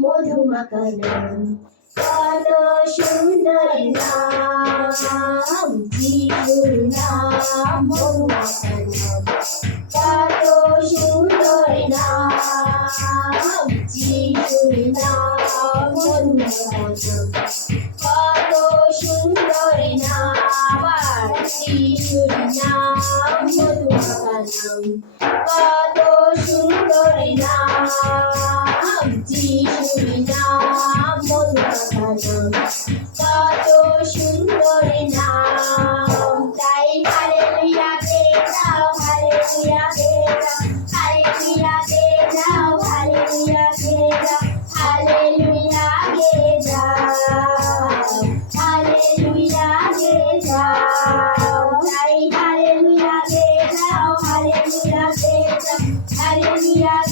মধুমাখা নাম কত সুন্দর নাম যিশুর নাম মধুমাখা নাম কত সুন্দর নাম যিশুর নাম মধুমাখা নাম কত সুন্দর নাম যিশুর নাম মধুমাখা নাম কত সুন্দর নাম তাই যাও হালেলুয়া গে যাও যাও হালেলুয়া গে যাও যাও হালেলুয়া গে যাও যাও হালেলুয়া গে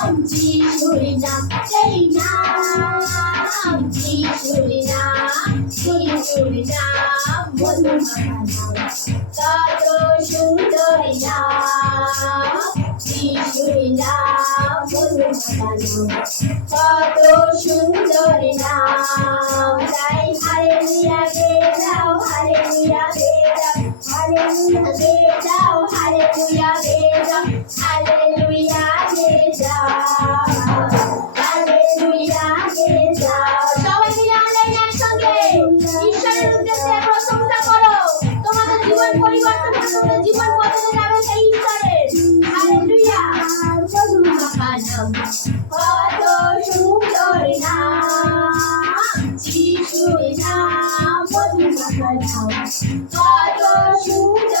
নাম যিশুর নাম সেই নাম যিশুর নাম যিশুর নাম মধুমাখা নাম কত সুন্দর নাম যিশুর নাম মধুমাখা নাম কত সুন্দর নাম, তাই হালেলুয়া গে জীবন বদলে যাবে সেই ঈশ্বরের হালেলুয়া মধুমাখা নাম কত সুন্দর নাম যিশুর নাম মধুমাখা নাম কত সুন্দর